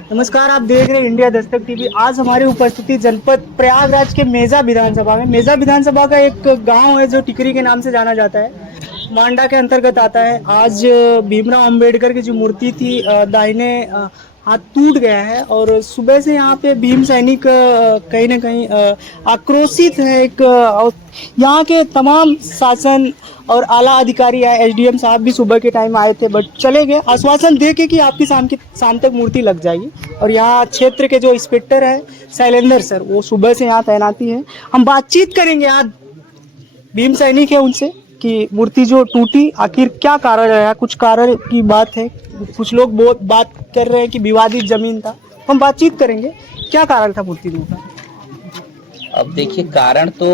नमस्कार, आप देख रहे हैं इंडिया दस्तक टीवी। आज हमारी उपस्थिति जनपद प्रयागराज के मेजा विधानसभा में। मेजा विधानसभा का एक गांव है जो टिकरी के नाम से जाना जाता है, मांडा के अंतर्गत आता है। आज भीमराव अंबेडकर की जो मूर्ति थी दाहिने हाथ टूट गया है और सुबह से यहाँ पे भीम सैनिक कहीं ना कहीं आक्रोशित है। और यहाँ के तमाम शासन और आला अधिकारी आए, एसडीएम साहब भी सुबह के टाइम आए थे बट चले गए, आश्वासन दे के कि आपकी शाम तक मूर्ति लग जाएगी। और यहाँ क्षेत्र के जो इंस्पेक्टर है शैलेंद्र सर, वो सुबह से यहाँ तैनाती है। हम बातचीत करेंगे आज भीम सैनिक है उनसे कि मूर्ति जो टूटी आखिर क्या कारण है। कुछ कारण की बात है, कुछ लोग बहुत बात कर रहे हैं कि विवादित जमीन था। हम बातचीत करेंगे क्या कारण था मूर्ति टूटा। अब देखिए, कारण तो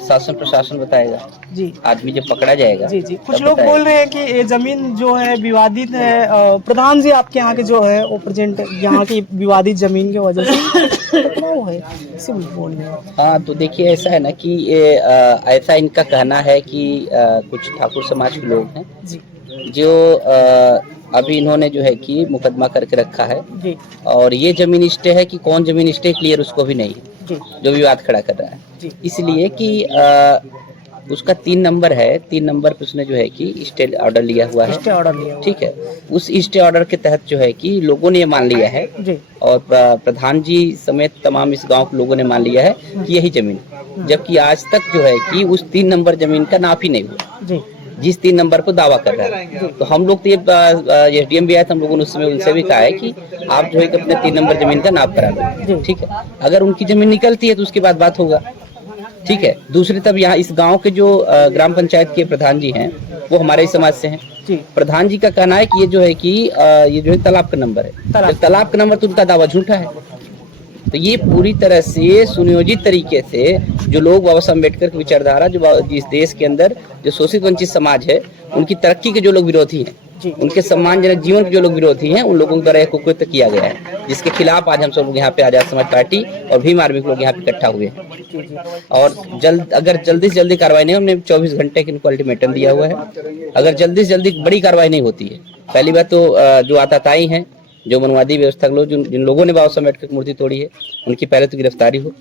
शासन प्रशासन बताएगा जी, आदमी जब पकड़ा जाएगा। जी जी, कुछ लोग बोल रहे हैं कि ये जमीन जो है विवादित है। प्रधान जी आपके यहाँ के जो है वो प्रेजेंट यहाँ की विवादित जमीन की वजह से टकराव है, इसे बोल रहे हैं। हाँ, तो देखिए ऐसा है ना कि ये ऐसा इनका कहना है कि कुछ ठाकुर समाज के लोग हैं जी जो अभी इन्होंने जो है कि मुकदमा करके रखा है। जी और ये जमीन स्टे है कि कौन जमीन स्टे क्लियर उसको भी नहीं है, जी जो विवाद खड़ा कर रहा है। जी, इसलिए कि उसका 3 नंबर है, 3 नंबर पे उसने जो है कि स्टे ऑर्डर लिया हुआ है। स्टे ऑर्डर लिया हुआ। ठीक है, उस स्टे ऑर्डर के तहत जो है कि लोगों ने ये मान लिया है जी और प्रधान जी समेत तमाम इस गांव के लोगों ने मान लिया है कि यही जमीन, जबकि आज तक जो है कि उस 3 नंबर जमीन का नाप ही नहीं हुआ जी जिस 3 नंबर को दावा कर रहा है। तो हम लोग तो ये एसडीएम भी आए थे, हम लोगों ने उस समय उनसे भी कहा है कि आप जो है कि अपने 3 नंबर जमीन का नाप करा लो। ठीक है, अगर उनकी जमीन निकलती है तो उसके बाद बात होगा। ठीक है, दूसरी तरफ यहाँ इस गांव के जो ग्राम पंचायत के प्रधान जी हैं वो हमारे ही समाज से हैं। प्रधान जी का कहना है कि ये जो है कि ये जो है तालाब का नंबर है, तालाब का नंबर, तो उनका दावा झूठा है। तो ये पूरी तरह से सुनियोजित तरीके से जो लोग बाबा साहब अम्बेडकर की विचारधारा, जो जिस देश के अंदर जो शोषित वंचित समाज है उनकी तरक्की के जो लोग विरोधी हैं, उनके सम्मानजनक जीवन के जो लोग विरोधी हैं, उन लोगों के द्वारा कुकृत्य किया गया है, जिसके खिलाफ आज हम सब लोग यहाँ पे आजाद समाज पार्टी और भीम आर्मी के लोग यहाँ पे इकट्ठा हुए हैं। और अगर जल्दी से जल्दी कार्रवाई नहीं, हमने 24 घंटे के इनको अल्टीमेटम दिया हुआ है। अगर जल्दी से जल्दी बड़ी कार्रवाई नहीं होती है, पहली बात तो जो आताताई हैं, जो मनवादी व्यवस्था के लोग, जिन लोगों ने बाबा साहब अम्बेडकर की मूर्ति तोड़ी है, उनकी पहले तो गिरफ्तारी हो।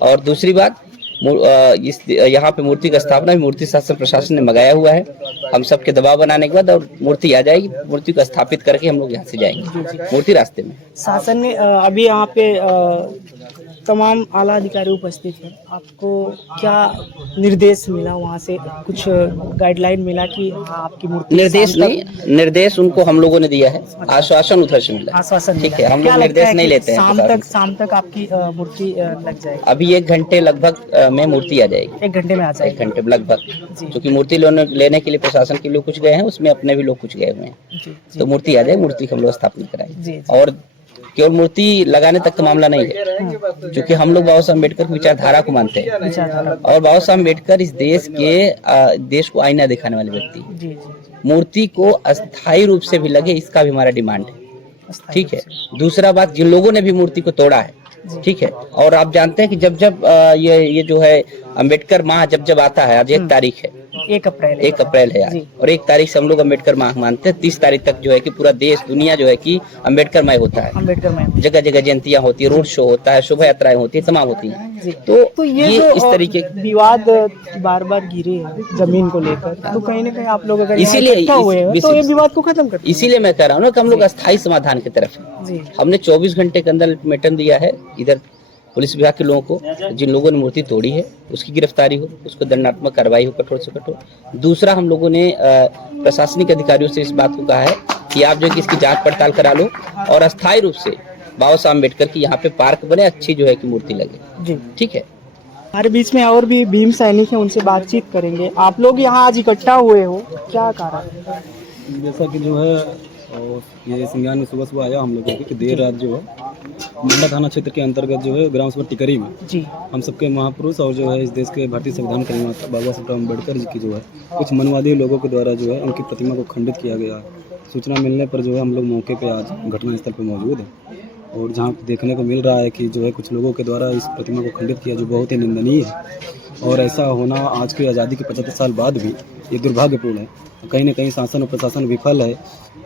और दूसरी बात, इस यहाँ पे मूर्ति का स्थापना भी मूर्ति शासन प्रशासन ने मंगाया हुआ है। हम सबके दबाव बनाने के बाद और मूर्ति आ जाएगी, मूर्ति को स्थापित करके हम लोग यहाँ से जाएंगे। मूर्ति रास्ते में। शासन ने अभी यहाँ पे तमाम आला अधिकारी उपस्थित हैं, आपको क्या निर्देश मिला वहाँ से? कुछ गाइडलाइन मिला कि आपकी मूर्ति? निर्देश नहीं, निर्देश उनको हम लोगों ने दिया है, आश्वासन उधर से मिला। आश्वासन? ठीक है, हम लोग निर्देश नहीं लेते हैं। शाम तक आपकी मूर्ति लग जाएगी? अभी 1 घंटे लगभग में मूर्ति आ जाएगी। 1 घंटे में आ जाएगी? 1 घंटे में लगभग, क्योंकि मूर्ति लेने के लिए प्रशासन के लोग कुछ गए हैं, उसमें अपने भी लोग कुछ गए हुए हैं। तो मूर्ति आ जाए, मूर्ति को हम लोग स्थापित कराएंगे। और केवल मूर्ति लगाने तक का मामला नहीं है, क्योंकि हम लोग बाबा साहब अम्बेडकर की विचारधारा को मानते हैं और बाबा साहब अम्बेडकर इस देश को आईना दिखाने वाले व्यक्ति हैं। मूर्ति को अस्थायी रूप से भी लगे, इसका भी हमारा डिमांड है। ठीक है, दूसरा बात, जिन लोगों ने भी मूर्ति को तोड़ा है, ठीक है, और आप जानते हैं कि जब ये जो है अम्बेडकर माह जब आता है, आज 1 तारीख है, 1 अप्रैल है आज, और 1 तारीख से हम लोग अम्बेडकर माह मानते हैं। 30 तारीख तक जो है कि पूरा देश दुनिया जो है कि अम्बेडकर मय होता है, जगह जगह जयंतियाँ होती है, रोड शो होता है, शोभा यात्राएं होती है, तमाम होती हैं। तो ये इस तरीके विवाद बार बार घिरे हैं जमीन को लेकर, तो कहीं ना कहीं आप लोग अगर इसीलिए तो ये विवाद को खत्म करते हैं। इसीलिए मैं कह रहा हूँ ना कि हम लोग अस्थायी समाधान की तरफ हैं। हमने 24 घंटे के अंदर अल्टीमेटम दिया है इधर पुलिस विभाग के लोगों को, जिन लोगों ने मूर्ति तोड़ी है उसकी गिरफ्तारी हो, उसको दंडात्मक कार्रवाई हो, कठोर से कठोर। दूसरा, हम लोगों ने प्रशासनिक अधिकारियों से इस बात को कहा है कि आप जो कि इसकी जांच पड़ताल करा लो और अस्थायी रूप से बाबा साहब अम्बेडकर की यहाँ पे पार्क बने, अच्छी जो है कि मूर्ति लगे। ठीक है, हमारे बीच में और भी भीम सैनिक हैं, उनसे बातचीत करेंगे। आप लोग यहाँ आज इकट्ठा हुए हो, क्या कारण है? जैसा कि जो है ये संज्ञान में सुबह आया हम लोगों की देर रात जो है मंडा थाना क्षेत्र के अंतर्गत जो है ग्राम सभा टिकरी में हम सबके महापुरुष और जो है इस देश के भारतीय संविधान के निर्माता बाबा साहब अम्बेडकर जी की जो है कुछ मनवादी लोगों के द्वारा जो है उनकी प्रतिमा को खंडित किया गया। सूचना मिलने पर जो है हम लोग मौके पे आज घटनास्थल पर मौजूद हैं और जहाँ देखने को मिल रहा है कि जो है कुछ लोगों के द्वारा इस प्रतिमा को खंडित किया, जो बहुत ही निंदनीय है। और ऐसा होना आज की आज़ादी के 75 साल बाद भी ये दुर्भाग्यपूर्ण है। कहीं न कहीं शासन और प्रशासन विफल है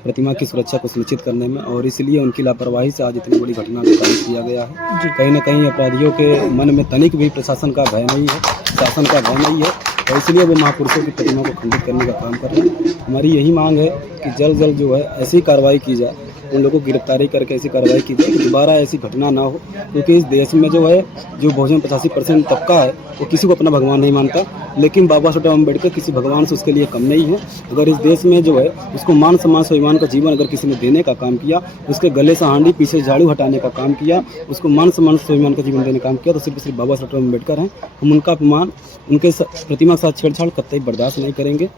प्रतिमा की सुरक्षा को सुनिश्चित करने में, और इसलिए उनकी लापरवाही से आज इतनी बड़ी घटना को कारित किया गया है। कहीं न कहीं अपराधियों के मन में तनिक भी प्रशासन का भय नहीं है, शासन का भय नहीं है, और इसलिए वो महापुरुषों की प्रतिमा को खंडित करने का काम कर रहे हैं। हमारी यही मांग है कि जल्द जल्द जो है ऐसी कार्रवाई की जाए, उन लोगों को गिरफ्तारी करके ऐसी कार्रवाई की जाए कि दोबारा ऐसी घटना ना हो, क्योंकि इस देश में जो है जो बहुजन 85% तबका है वो किसी को अपना भगवान नहीं मानता, लेकिन बाबा साहब अम्बेडकर किसी भगवान से उसके लिए कम नहीं है। अगर इस देश में जो है उसको मान सम्मान स्वाभिमान का जीवन अगर किसी ने देने का काम किया, उसके गले से हांडी पीछे झाड़ू हटाने का काम किया, उसको मान सम्मान स्वाभिमान का जीवन देने का काम किया, तो सिर्फ बाबा साहब अम्बेडकर हैं। हम उनका अपमान, उनके प्रतिमा के साथ छेड़छाड़ कतई बर्दाश्त नहीं करेंगे।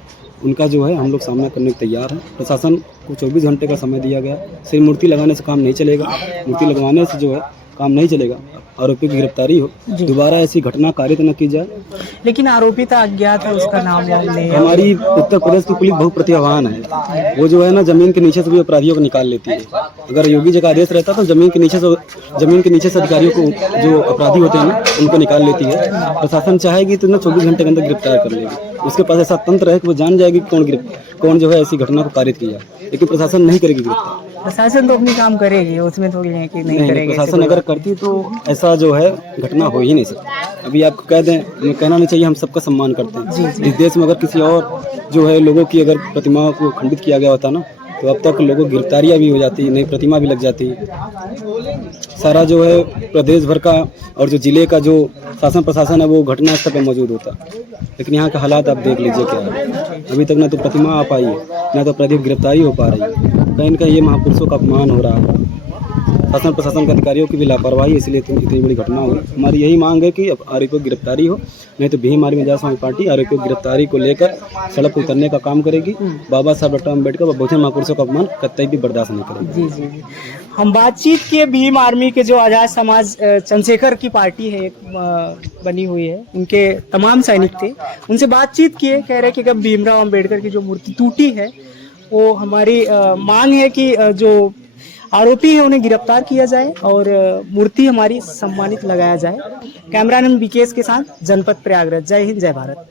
उनका जो है हम लोग सामना करने को तैयार हैं। प्रशासन को 24 घंटे का समय दिया गया। सिर्फ मूर्ति लगाने से काम नहीं चलेगा, मूर्ति लगवाने से जो है काम नहीं चलेगा। आरोपी की गिरफ्तारी हो, दोबारा ऐसी घटना कारित न की जाए। लेकिन आरोपी तो अज्ञात है, उसका नाम नहीं है। हमारी उत्तर प्रदेश की पुलिस बहुत प्रतिभावान है, वो जो है ना जमीन के नीचे से भी अपराधियों को निकाल लेती है। अगर योगी जी का आदेश रहता तो जमीन के नीचे से अधिकारियों को, जो अपराधी होते हैं ना, उनको निकाल लेती है। प्रशासन चाहेगी तो ना 24 घंटे के अंदर गिरफ्तार कर लेगी। उसके पास ऐसा तंत्र है कि वो जान जाएगी कौन जो है ऐसी घटना को कारित किया, लेकिन प्रशासन नहीं करेगी गिरफ्तार। प्रशासन तो अपनी काम करेगी, उसमें थोड़ी है कि नहीं करेगी। प्रशासन अगर करती तो ऐसा जो है घटना हो ही नहीं सकती। अभी आपको कह दें, हमें कहना नहीं चाहिए, हम सबका सम्मान करते हैं। इस देश में अगर किसी और जो है लोगों की अगर प्रतिमाओं को खंडित किया गया होता ना, तो अब तक लोगों की गिरफ्तारियाँ भी हो जाती, नई प्रतिमा भी लग जाती। सारा जो है प्रदेश भर का और जो जिले का जो शासन प्रशासन है वो घटना स्थल पर मौजूद होता। लेकिन यहाँ का हालात आप देख लीजिए क्या है। अभी तक ना तो प्रतिमा आ पाई है, ना तो अपराधियों की गिरफ्तारी हो पा रही है। कहीं न कहीं ये महापुरुषों का अपमान हो रहा है। शासन प्रशासन के अधिकारियों की भी लापरवाही, इसलिए इतनी बड़ी घटना हुई। हमारी यही मांग है कि आरोपियों की गिरफ्तारी हो, नहीं तो भीम आर्मी आजाद समाज पार्टी आरोपियों की गिरफ्तारी को लेकर सड़क पर उतरने का काम करेगी। बाबा साहब डॉक्टर अम्बेडकर व बहुजन महापुरुषों का अपमान कतई भी बर्दाश्त नहीं करेगी। जी। हम बातचीत किए भीम आर्मी के जो आजाद समाज चंद्रशेखर की पार्टी है, एक बनी हुई है, उनके तमाम सैनिक थे, उनसे बातचीत किए। कह रहे कि जब भीमराव अम्बेडकर की जो मूर्ति टूटी है, वो हमारी मांग है कि जो आरोपी है उन्हें गिरफ्तार किया जाए और मूर्ति हमारी सम्मानित लगाया जाए। कैमरामैन विकेश के साथ जनपद प्रयागराज। जय हिंद, जय भारत।